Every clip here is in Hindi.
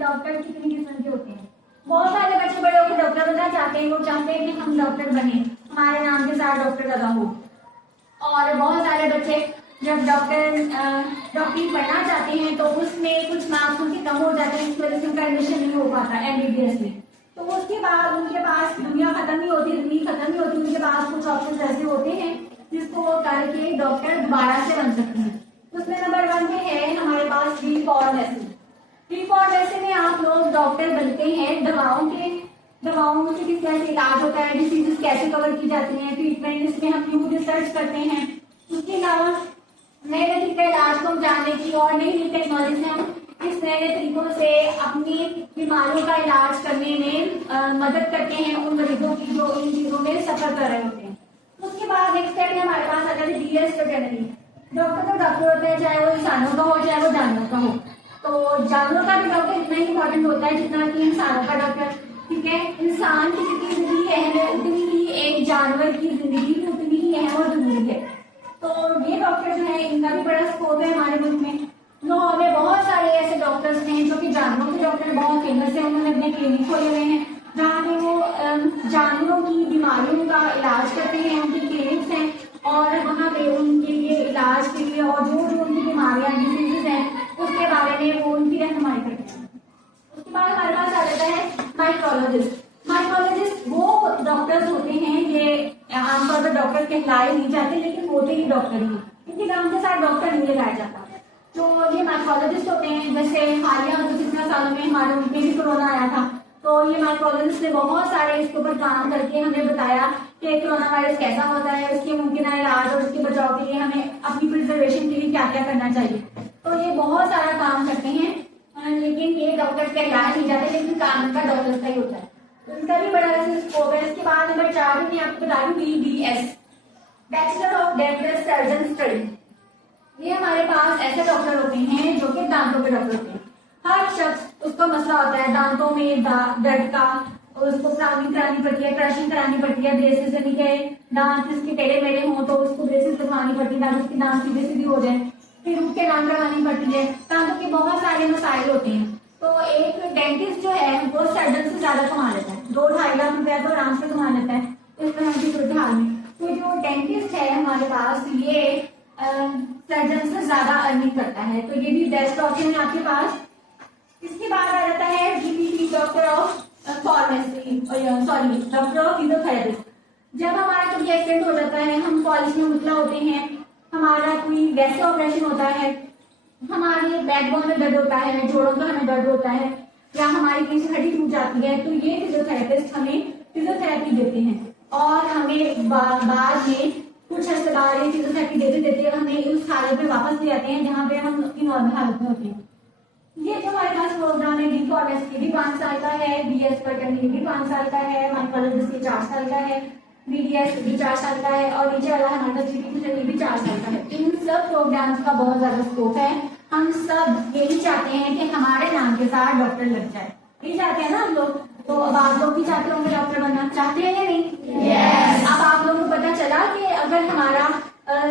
डॉक्टर कितनी किस्म के होते हैं। बहुत सारे बच्चे बड़े होकर डॉक्टर बनना चाहते हैं, वो चाहते हैं कि हम डॉक्टर बने, हमारे नाम के साथ डॉक्टर लगा हो। और बहुत सारे बच्चे जब डॉक्टरी पढ़ना चाहते हैं तो उसमें कुछ मार्क्स उनके कम हो जाते हैं, इस वजह से उनका एडमिशन नहीं हो पाता एमबीबीएस में। तो उसके बाद उनके पास दुनिया खत्म नहीं होती, जिंदगी खत्म नहीं होती, उनके पास कुछ ऑप्शन ऐसे होते हैं जिसको वो करके डॉक्टर दोबारा से बन सकते हैं। उसमें नंबर 1 में है हमारे पास बी फार्मेसी। बी फार्मेसी में आप लोग डॉक्टर बनते हैं दवाओं से किस तरह से इलाज होता है, डिसीजेस कैसे कवर की जाती हैं, ट्रीटमेंट इसमें हम न्यू रिसर्च करते हैं। उसके अलावा नए नए तरीके इलाज को हम जानने की और नई नई टेक्नोलॉजी से हम इस नए नए तरीकों से अपनी बीमारियों का इलाज करने में मदद करते हैं उन मरीजों की जो इन चीजों में सफर कर रहे होते हैं। उसके बाद नेक्स्ट स्टेप में हमारे पास आता है बीएस वेटरनरी। डॉक्टर तो डॉक्टर होता है, चाहे वो इंसानों का हो चाहे वो जानवरों का हो। तो जानवरों का भी डॉक्टर इतना ही इंपॉर्टेंट होता है जितना कि इंसानों का डॉक्टर। ठीक है, इंसान की जितनी जिंदगी अहम है उतनी ही एक जानवर की जिंदगी भी उतनी ही अहम और जरूरी है। तो ये डॉक्टर जो है इनका भी बड़ा स्कोप है हमारे मुल्क में। लाहौर में बहुत सारे ऐसे डॉक्टर्स हैं जो कि जानवरों के डॉक्टर बहुत फेमस है, उन्होंने अपने क्लिनिक खोले हुए हैं जहाँ पे वो जानवरों की बीमारियों का इलाज करते हैं, उनकी क्लिनिक्स हैं और वहाँ पे उनके लिए इलाज के लिए और जो जो उनकी बीमारियां डिजीजेस हैं उसके बारे में वो उनकी रहनुमाई करते हैं। उसके बाद हमारे पास आ जाता है माइक्रोलॉजिस्ट। माइक्रोलॉजिस्ट वो डॉक्टर्स होते हैं, ये आमतौर पर डॉक्टर कहलाए नहीं जाते लेकिन होते ही डॉक्टर ही, इनके नाम के साथ डॉक्टर नहीं लगाया जाता। तो ये माइक्रोलॉजिस्ट होते हैं, जैसे हालिया 2-3 सालों में हमारे मुल्क में भी कोरोना आया था, तो ये माइक्रोलॉजिस्ट ने बहुत सारे इसके ऊपर काम करके हमें बताया कि कोरोना वायरस कैसा होता है, उसके मुमकिन इलाज और उसके बचाव के लिए हमें अपनी प्रिजर्वेशन के लिए क्या क्या करना चाहिए। तो ये बहुत सारा काम करते हैं, लेकिन ये डॉक्टर कहलाए नहीं जाते लेकिन काम इनका डॉक्टर का ही होता है, तो इनका भी बड़ा स्कोप है। इसके बाद नंबर 4 में आपको बता दूं BDS, bachelor of dental surgeon study. ये हमारे पास ऐसे डॉक्टर होते हैं जो कि दांतों के डॉक्टर होते हैं। हर शख्स उसका मसला होता है दांतों में दर्द का, उसको प्लानिंग करानी पड़ती है, क्रशिंग करानी पड़ती है, ब्रेसेस यानी कि दांत इसके टेढ़े मेढ़े हों तो उसको ब्रेसेस लगवानी पड़ती है ताकि उसकी दांत सीधे सीधी हो जाए, फिर उसके नाम करवानी पड़ती है। दांतों के बहुत सारे मसाइल होते हैं। तो एक डेंटिस्ट जो है वो सर्जन से ज्यादा कमा लेता है, 2-2.5 लाख रुपया तो आराम से कमा लेता है इस तरह की सूरत हाल में। तो जो डेंटिस्ट है हमारे पास ये सर्जन से ज्यादा अर्निंग करता है, तो ये भी बेस्ट ऑप्शन है आपके पास। इसके बाद आ जाता है DPT, doctor of pharmacy, sorry doctor of physiotherapist. जब हमारा कभी एक्सीडेंट हो जाता है, हम कॉलेज में मुतला होते हैं, हमारा कोई वैसे ऑपरेशन होता है, हमारे बैकबोन में दर्द होता है, जोड़ों का हमें दर्द होता है या हमारी किसी हड्डी टूट जाती है, तो ये फिजियोथेरेपिस्ट हमें फिजियोथेरेपी देते हैं और हमें बाद में कुछ अर्से बाद ये फिजियोथेरेपी देते हमें उस हालत में वापस ले आते हैं जहाँ पे हम अपनी नॉर्मल हालत में होते हैं। ये जो हमारे पास प्रोग्राम है बी फार्मेसी भी 5 साल का है, BS वेटरनरी भी 5 साल का है, माइक्रोलॉजिस्ट भी 4 साल का है, BDS भी 4 साल का है और नीचे वाला हमारे पास GP भी 4 साल का है। इन सब प्रोग्राम्स का बहुत ज्यादा स्कोप है। हम सब यही चाहते हैं कि हमारे नाम के साथ डॉक्टर लग जाए, यही चाहते हैं ना हम लोग। तो अब आप लोग भी चाहते होंगे डॉक्टर बनना, चाहते हैं या नहीं? Yes. अब आप लोगों को पता चला कि अगर हमारा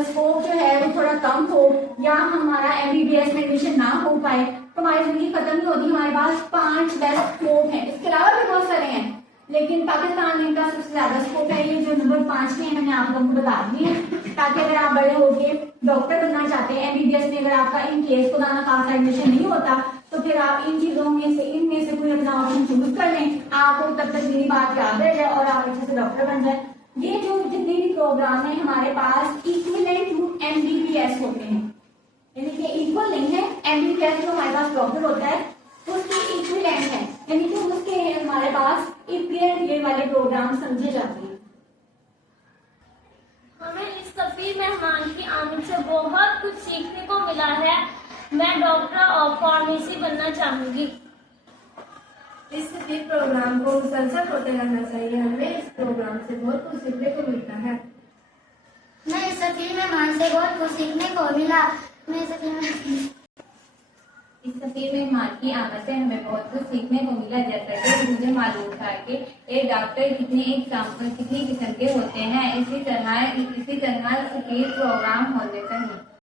स्कोप जो है वो थोड़ा कम हो या हमारा MBBS में एडमिशन ना हो पाए तो हमारी जिंदगी खत्म नहीं होती। हमारे पास 5 बेस्ट स्कोप है, इसके अलावा भी बहुत सारे हैं लेकिन पाकिस्तान में इनका सबसे ज्यादा स्कोप है। ये जो नंबर 5 में मैंने आप लोगों को बता दी है ताकि अगर आप बड़े होके डॉक्टर बनना चाहते हैं, MBBS में अगर आपका इन केस खुदा ना खासा एडमिशन नहीं होता तो फिर आप इन चीजों में से इनमें से कोई अपना ऑप्शन चूज कर लें, आपको तब तक मेरी बात याद रह जाए और आप अच्छे से डॉक्टर बन जाए। ये जो जितने भी प्रोग्राम है हमारे पास इक्विवेलेंट टू MBBS होते हैं, यानी कि इक्वल नहीं है। MBBS जो हमारे पास डॉक्टर होता है उसकी इक्विवेलेंट है, यानी कि उसके हमारे पास इक्विवेलेंट ये वाले प्रोग्राम समझे जाते हैं। हमें इस सफीर मेहमान की आमद से बहुत कुछ सीखने को मिला है। मैं डॉक्टर ऑफ फार्मेसी बनना चाहूंगी। इस सफीर प्रोग्राम को मुसलसल होते रहना चाहिए, हमें इस प्रोग्राम से बहुत कुछ सीखने को मिलता है। मैं इस सफीर मेहमान से बहुत कुछ सीखने को मिला। इस सफीर मेहमान की आमद से हमें बहुत कुछ सीखने को मिला, जैसा कि मुझे मालूम था कि एक डॉक्टर कितनी किस्म के होते हैं, इसी तरह सफीर प्रोग्राम होने चाहिए।